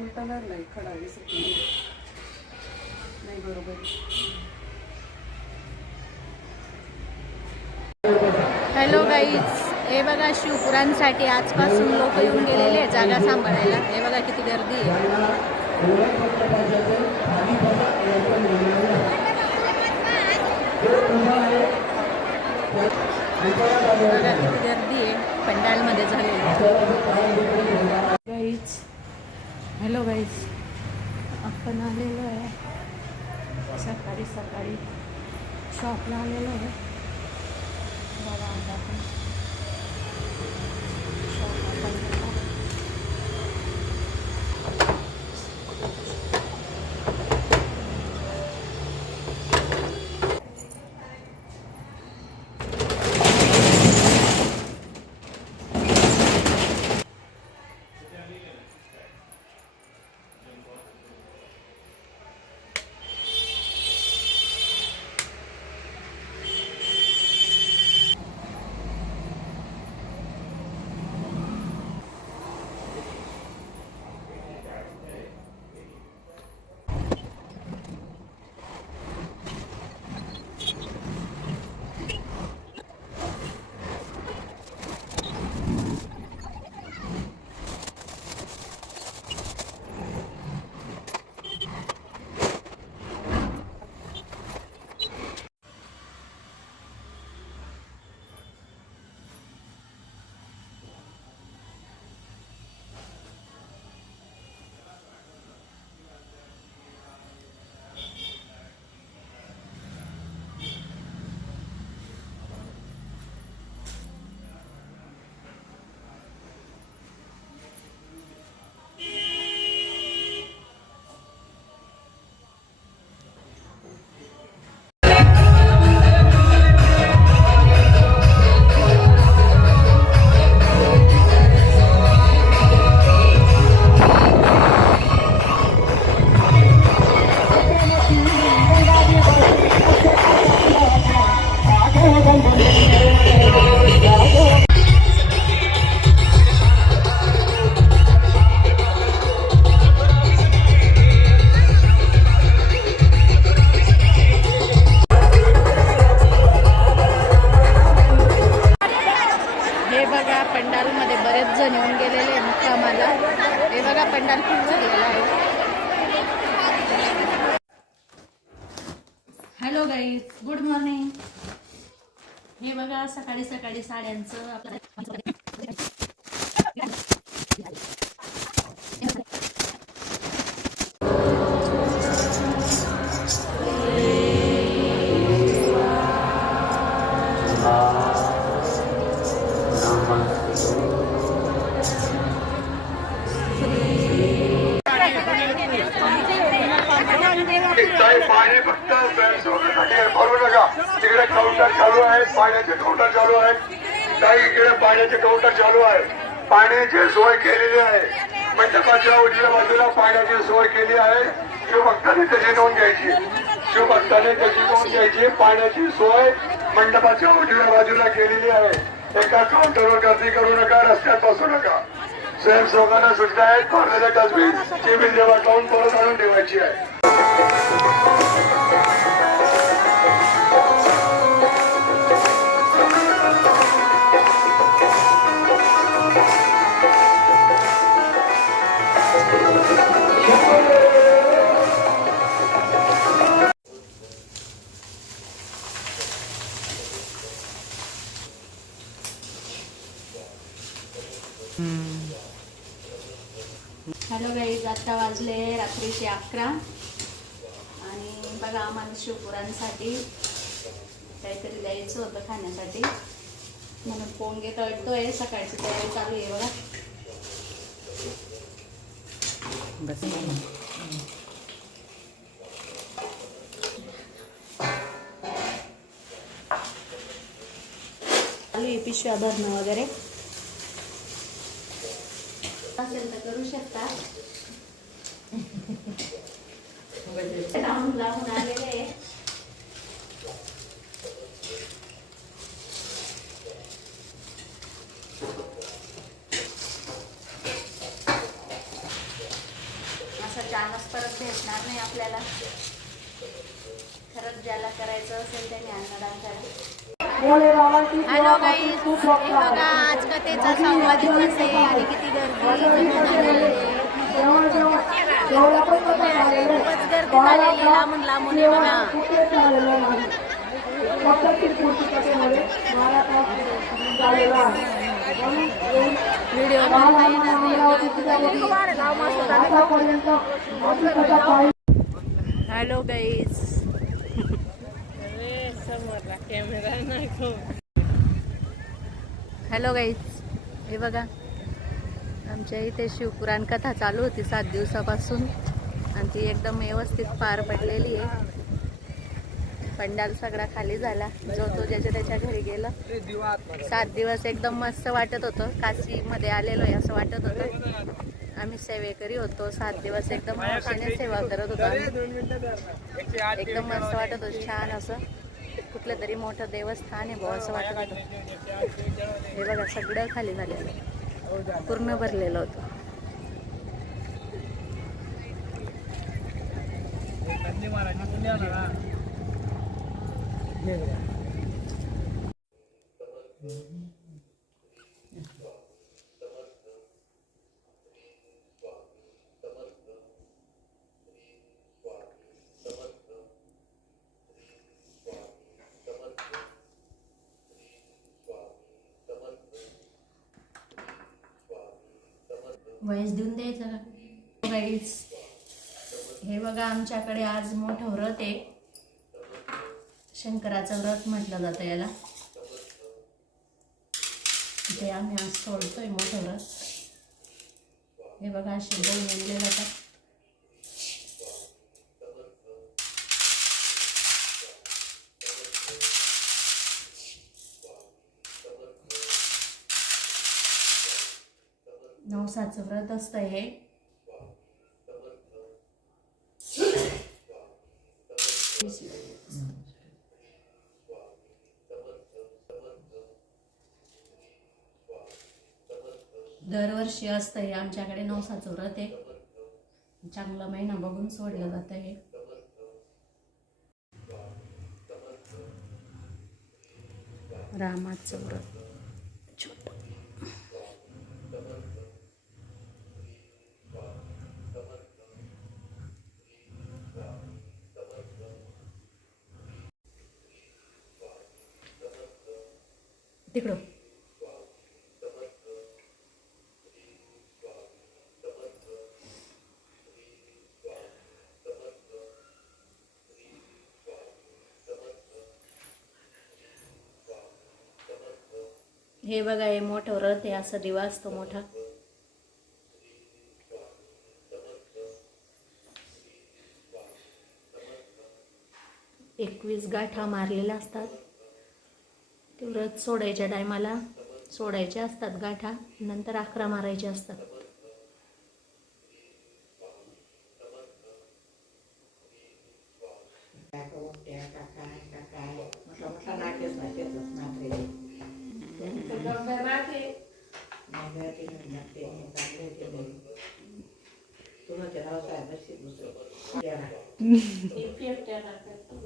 उलटा धरलाय खडा दिसत नाही बरोबर. हॅलो गाईज, हे बघा शिवपुरांसाठी आजपासून लोक येऊन गेलेले जागा सांभाळायला. हे बघा किती गर्दी आहे. बघा किती गर्दी आहे पंडालमध्ये झालेली. गाईज, हॅलो गाईज, आपण आलेलो आहे सकाळी सकाळी शॉपला आलेलो आहे. बघा आता आपण शॉप ओपन केला. पंडालमध्ये बरेच जण येऊन गेलेले मुक्कामाला. हे बघा पंडाल खूप झालेला आहे. Hello guys, good morning. हे बघा सकाळी सकाळी साड्यांचं पाणी फक्त भरू नका. तिकडे काउंटर चालू आहे, पाण्याचे काउंटर चालू आहे. काही इकडे पाण्याचे काउंटर चालू आहे. पाण्याची सोय केलेली आहे. मंडपाच्या उजव्या बाजूला पाण्याची सोय केली आहे. शिवभक्ताने त्याची नोंद घ्यायची. शिवभक्ताने त्याची नोंद घ्यायची. पाण्याची सोय मंडपाच्या उजव्या बाजूला केलेली आहे. एका काउंटरवर गर्दी करू नका, रस्त्यात बसू नका. स्वयंसेवकांना सूचना आहेत. भरलेल्या डस्टबिन ची विल्हेवाट लावून परत आणून ठेवायची आहे. हॅलो गाईज, आता वाजले रात्रीचे 11 आणि बघा आम्हाला शिवपुरांसाठी काहीतरी द्यायचं होतं खाण्यासाठी म्हणून पोंगे तळतोय. सकाळची तयारी चालू आहे बघा. बस चालू आहे पिशव्या भरणं वगैरे. असेल तर करू शकता. लावून लावून आलेले. आपल्याला. खरंच ज्याला करायचं असेल त्याने अन्नदान करा. हॅलो गाईज, हे बघा आज कथेचा 6वा दिवस आहे आणि किती गर्दी जमून आलेली आहे. खूपच गर्दी झालेली, लांबून लांबून आहे बघा. Video hello guys, hello guys, हे बघा आमच्या इथे शिवपुराण कथा चालू होती 7 दिवसापासून आणि ती एकदम व्यवस्थित पार पडलेली आहे. पंडाल सगळा खाली झाला, जो तो ज्याच्या त्याच्या घरी गेला. 7 दिवस एकदम मस्त वाटत होतं. काशीमध्ये आलेलो आहे असं वाटत होतं. आम्ही सेवेकरी होतो. 7 दिवस एकदम हौसेने सेवा करत होतो आम्ही. एकदम मस्त वाटत होतं, छान असं कुठलं तरी मोठं देवस्थान आहे भाऊ असं वाटत होतं. हे बघा सगळं खाली झालेलं, पूर्ण भरलेलं होतं. वयस देऊन द्यायचं का गाईज. हे बघा आमच्याकडे आज मोठं व्रत आहे. शंकराचं व्रत म्हटलं जातं याला. ते आम्ही आज सोडतोय मोठं व्रत. हे बघा असे दोन नेमले जातात. नवसाचं व्रत असतं हे. दरवर्षी असतं हे आमच्याकडे नवसाचं व्रत आहे. चांगला महिना बघून सोडलं जातं हे. रामाचं व्रत छोट. तिकडं हे बघा हे मोठं व्रत आहे. असा दिवा असतो मोठा. एकवीस गाठा मारलेल्या असतात. ते व्रत सोडायच्या टायमाला सोडायचे असतात गाठा, नंतर 11 मारायचे असतात.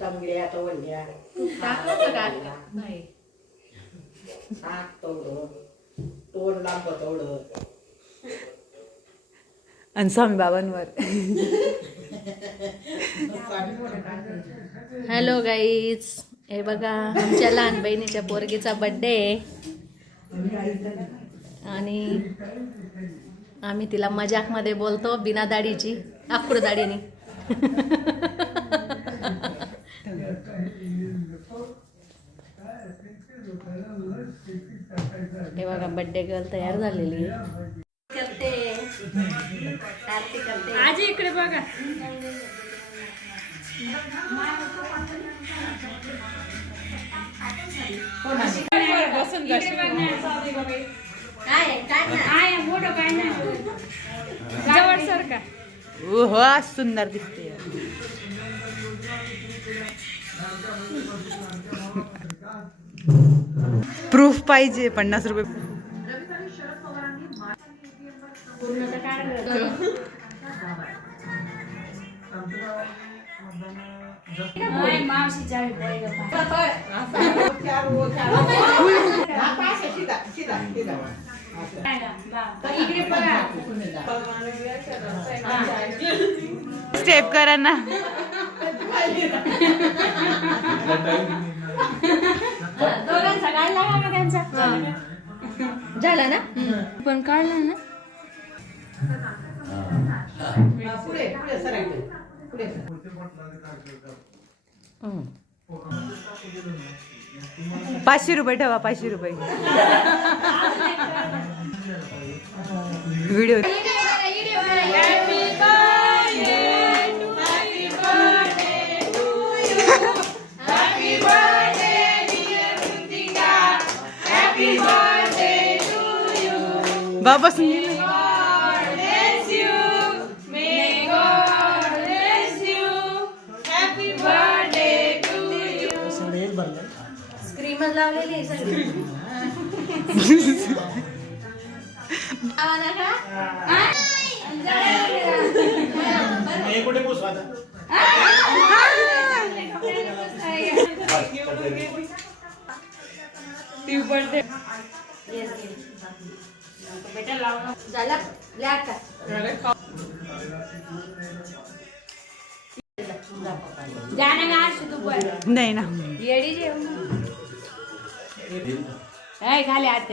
तंगड्या तवल्या नाही हात तवडं, तोंड लांब तवडं आणि स्वामी बाबांवर. हॅलो गाईज, हे बघा आमच्या लहान बहिणीच्या पोरगीचा बर्थडे आहे आणि आम्ही तिला मजाकमध्ये बोलतो बिना दाढीची, आखूड दाढीने. हे बघा बर्थडे गर्ल तयार झालेली आहे. करते आरती करते. आजी इकडे बघा. बसून जवळ सारखा. हो सुंदर दिसते. प्रूफ पाहिजे. 50 रुपये. पूर्ण स्टेप करा ना. दोघांचा काढला का त्यांचा झाला ना पण काढला ना. पुढे पुढे सरायचं पुढे सर. ₹500 ठेवा, ₹500. व्हिडिओ बाबा स्क्रीमच लावलेली आहे सगळी. आवाज का? झाला ब्लॅक का? जाना ना तू पण नाही ना. येडी जेवण घाले आत